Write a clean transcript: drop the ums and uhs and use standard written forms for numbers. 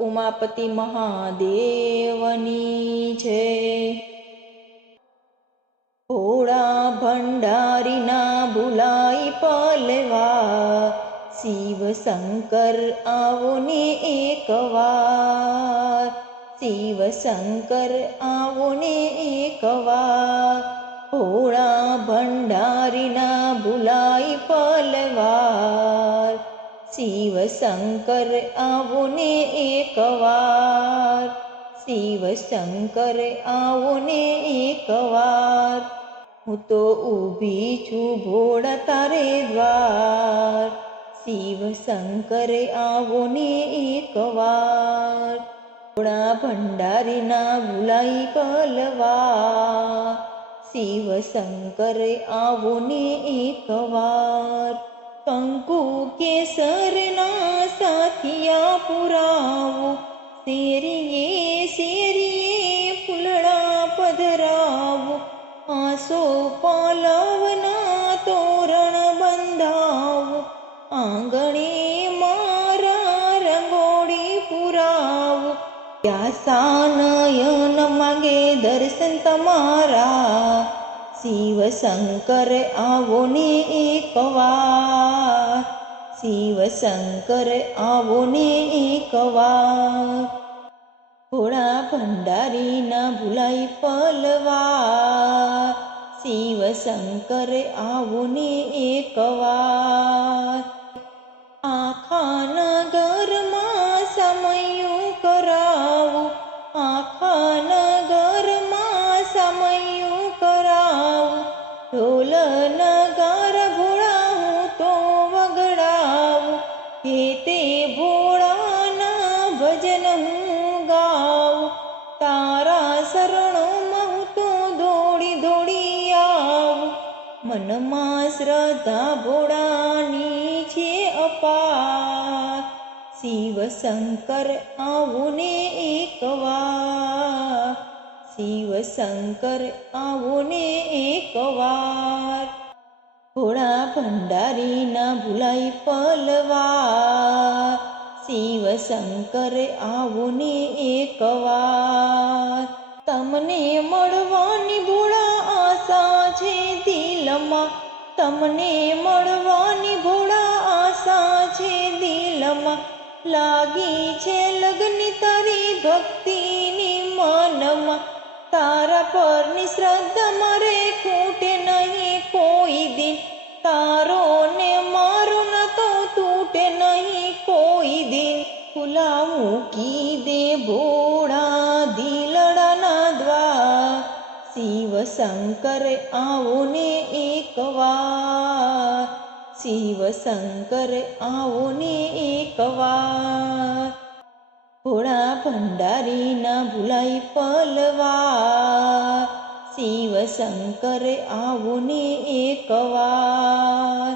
ઉમાપતિ મહાદેવની છે। ભોળા ભંડારીના ભુલાઈ પલવા, શિવ શંકર આવો ને એકવાર, શિવ શંકર આવો ને એકવાર। ભોળા ભંડારીના ભુલાઈ પલવાર, શિવ શંકર આવો ને એકવાર, શિવ શંકર આવો ને એકવાર। હું તો ઊભી છું ભોળા તારે દ્વાર, શિવ શંકર આવો ને એકવાર। ભોળા ભંડારીના ભુલાઈ પલવા, શિવ શંકર આવો ને એકવાર। કંકુ કેસરના સાથિયા પુરાવો, શેરીએ શેરીએ ફૂલડા પધરાવો, આસો પાલવના તોરણ બંધાવો, આંગણે મારા રંગોળી પુરાવો। પ્યાસા નયન માંગે દર્શન તમારા, શિવ શંકર આવો ને એકવાર, શિવ શંકર આવો ને એકવાર। ભોળા ભંડારીના ભુલાઈ પલવા, શિવ શંકર આવો ને એકવાર। આખા નગરમાં સમયું કરાવો, આખા નગરમાં સમયું કરાવો, ઢોલ નગારા ભોળા હું તો વગડાવું, હે તે ભોળાના ભજન હું ગાઉં। તારા શરણોમાં હું તો દોડી દોડી આવું, મનમાં શ્રદ્ધા ભોળાની છે અપાર, શિવ શંકર આવો ને એકવાર, શિવ શંકર આવો ને એકવાર। ભોળા ભંડારીના ભુલાઈ પલવા, શિવ શંકર આવો ને એકવાર। તમને મળવાની ભોળા આશા છે દિલમાં, તમને મળવાની ભોળા આશા છે દિલમાં, લાગી છે લગન તારી ભક્તિની મનમાં। તારા પરની શ્રદ્ધા મારે ખૂટે નહીં કોઈ દિન, તારો ને મારો ના તો તૂટે નહીં કોઈ દિન। ખુલ્લા મૂકી દે ભોળા દિલડાના દ્વાર, શિવ શંકર આવો ને એકવાર, શિવ શંકર આવો ને એકવાર। ભોળા ભંડારીના ભુલાઈ પલવા, શિવ શંકર આવો ને એકવાર।